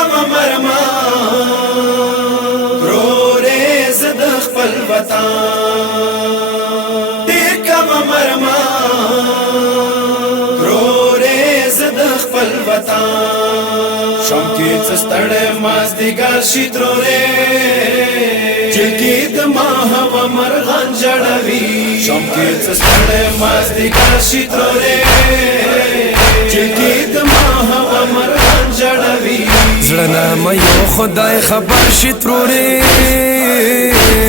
کما مرما رورے زد خپل وطن ډیر کما مرما رورے زد خپل وطن شام کې څستړې مازدیګر شي ترورې جلکی دما هوا مرغان جړوي شام کې څستړې مازدیګر شي ترورې جلکی دما هوا مرغان جړوي زړه مې یو خدای خبر شي ترورې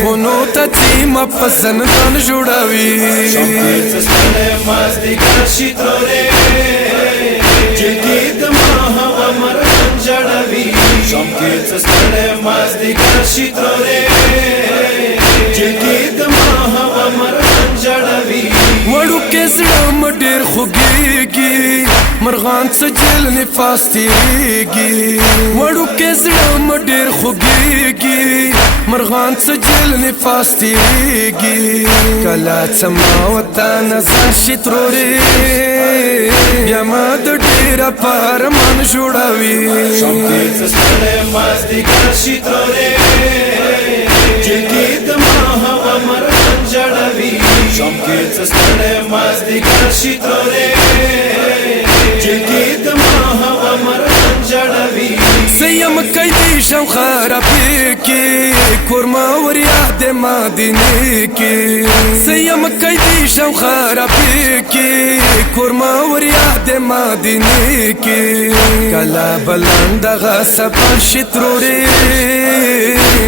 خونو ته چې مپسن ځان جوړوي شام کې څستړې مازدیګر شي ترورې جلکی دما هوا مرغان جړوي شام کې څستړې مازدیګر شي ترورې جلکی دما هوا مرغان جړوي وړو کې زړه مې ډېر خوږېږي مرغان څه جیل نفاس تیریږي وړو کې زړه مې ډېر خوږېږي مرغان څه جیل نفاس تیریږي کله څه ما وطن ځان شي ترورې بیا ما د ډېره په ارمان جوړوي شام کې څستړې مازدیګر شي ترورې جلکی دما هوا مرغان جړوي شام کې څستړې مازدیګر شي ترورې جلکی دما هوا مرغان جړوي سیم قیدی شم خرابې کې کورما وریا د مدینه کې سیم قیدی شم خرابې کې کورما وریا د مدینه کې کلا بلند غسبر شي ترورې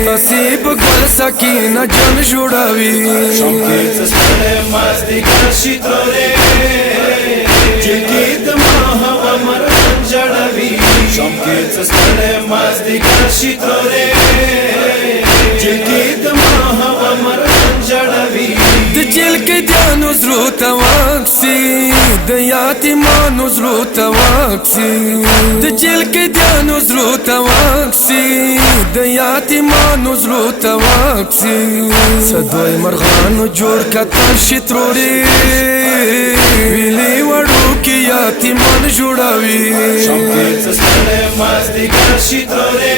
نصیب ګل سکینه جان جوړوي شام کې څستړې مازدیګر شي ترورې جلکی دما هوا مرغان جړوي شام کې څستړې مازدیګر شي ترورې جلکی دما هوا مرغان جړوي د جیل کې دیانو زړه ته واکسي د یتیمانو زړه ته واکسي د جیل کې دیانو زړه ته واکسي د یتیمانو زړه ته واکسي سدوی مرغانو جوړ کته شي ترورې ویلي وړو کې یتیمان جوړوي شام کې څستړې مازدیګر شي ترورې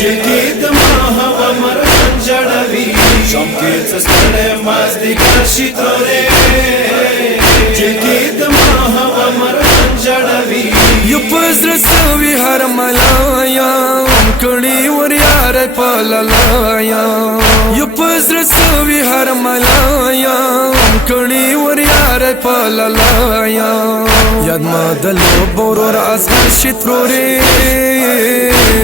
جلکی دما هوا مرغان جړوي شام کې څستړې مازدیګر شي ترورې جلکی دما هوا مرغان جړوي یو پزړه سوي هر ملایا کړي ور یار په لایا یو پزړه سوي هر ملایا کړي ور یار په لایا یاد ما دلو بورور ازغر شي ترورې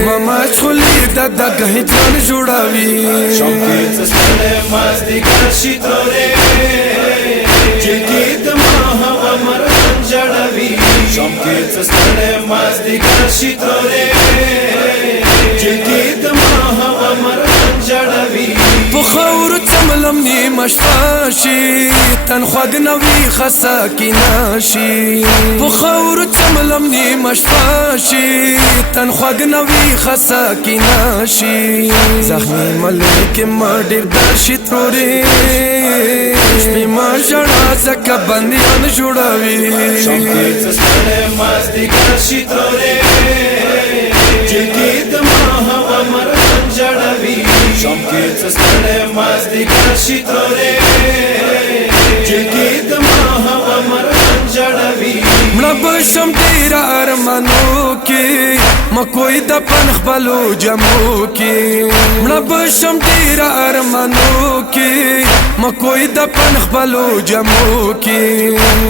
ماما خولي د دغه ځان جوړوي شام کې څستړې مازدیګر شي ترورې جلکی دما هوا مرغان جړوي شام کې څستړې مازدیګر شي ترورې جلکی دما هوا مرغان جړوي په خاور چملم نیمه شپه شي تنخواږ نوي خسا کې ناشي په خاور چملم نیمه شپه شي تنخواږ نوي خسا کې ناشي زخمي ملک ما ډېر در شي ترورې شپې ما ژړا ځکه بندیان جوړوي شام کې څستړې مازدیګر شي ترورې جلکی دما هوا مرغان جړوي شام کې څستړې مازدیګر شي ترورې جلکی دما هوا مرغان جړوي مړه بشم ډېر ارمانو کې مکوې د پنخ بلو جمو کې مړه بشم ډېر ارمانو کې مکوې د پنخ بلو جمو کې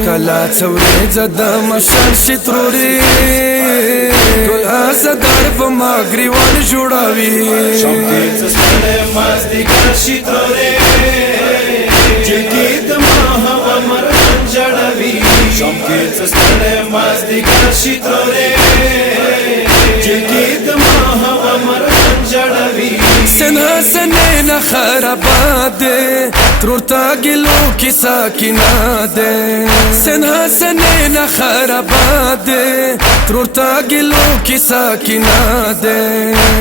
کلا څورې زد مشر شي ترورې ټول ازدار په ما ګریوان جوړوي شام کې څستړې مازدیګر شي ترورې جلکی دما هوا مرغان جړوي شام کې څستړې مازدیګر شي ترورې جلکی دما هوا مرغان جړوي سنه سنه نه خرابات ترورتا ګلو کې ساکینه ده سنه سنه نه خرابات ترورتا ګلو کې ساکینه ده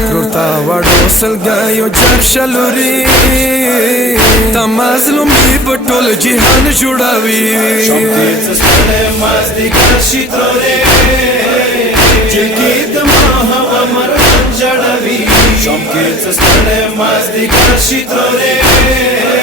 ترورتا وړو سلګایو جر شلوري تمازلومي بټول جهان جوړوي شام کې څستړې مازدیګر شي ترورې جلکی دما شام کې څه ستړی مازدیګر شي ترورې